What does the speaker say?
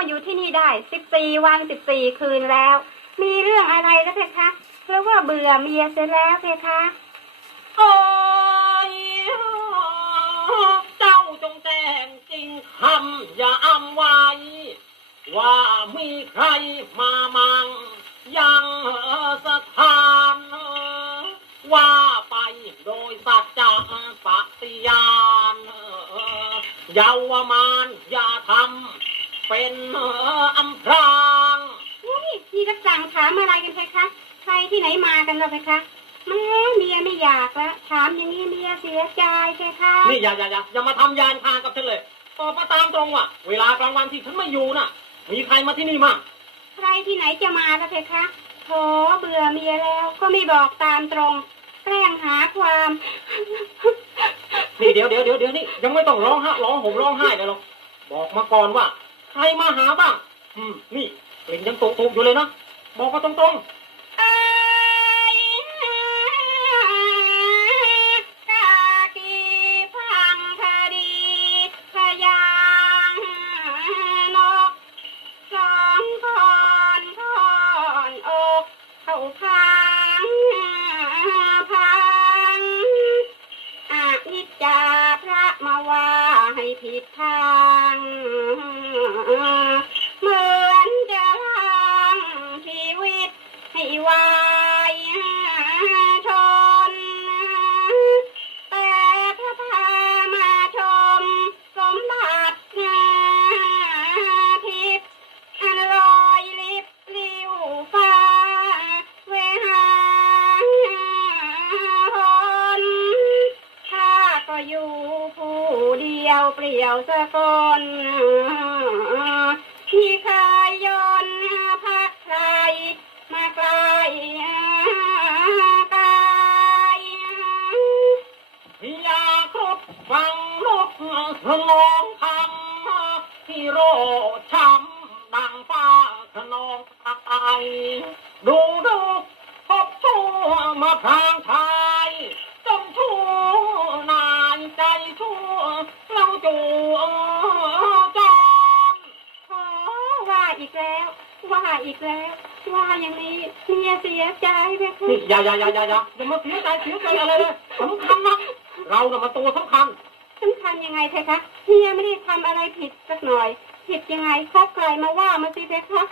มาอยู่ที่นี่ได้สิบสี่วันสิบสี่คืนแล้ว มีเรื่องอะไรแล้วเพคะหรือว่าเบื่อเมียเสียแล้วเพคะโอ้ยเจ้าจงแจ้งจริงคำอย่าอำไว้ ว่ามีใครมามัง ยังสถาน ว่าไปโดยสัจจะปฏิญาณเยาวมานอย่าทำ เป็นอำพรางนี่นี่ก็สั่งถามอะไรกันเพคะ ใครที่ไหนมากันล่ะเพคะแม่เมียไม่อยากแล้วถามอย่างนี้เมียเสียใจเพคะนี่อย่าอย่าอย่าอย่ามาทำยานพากับฉันเลยตอบมาตามตรงว่าเวลากลางวันที่ฉันไม่อยู่น่ะ มีใครมาที่นี่มั้งใครที่ไหนจะมาล่ะเพคะโถเบื่อเมียแล้วก็ไม่บอกตามตรงแกล้งหาความนี่เดี๋ยวเดี๋ยวเดี๋ยวเดี๋ยวนี่ยังไม่ต้องร้องฮะร้องห่มร้องไห้เลยหรอกบอกมาก่อนว่า ใครมาหาบ้างอืมนี่กลิ่นยังตุกๆอยู่เลยนะบอกมาตรงไอ้กากพังคดีพยางนกสองคอนคอนอกเข้าพังพังอานิจจาพระมาว่า ให้ผิดทาง ยวเปลี่ยวสะกลที่เคยยนพักใครมาไกลกายอยากครบฟังนกสนองคำที่โรช้ำดังฟ้าขนองตายดูดูพบชั่วมาพรางชา อีกแล้ว ว่าอย่างนี้เมียเสียใจไหมคะอย่าอย่าอย่าอย่าอย่าอย่มาเสียใจเสียใจอะไรเลยสำคัญนะเราน่ะมาตัวสำคัญสำคัญยังไงเพคะเมียไม่ได้ทำอะไรผิดสักหน่อย ผิดยังไงเขาบใครมาว่ามาสิเพคะ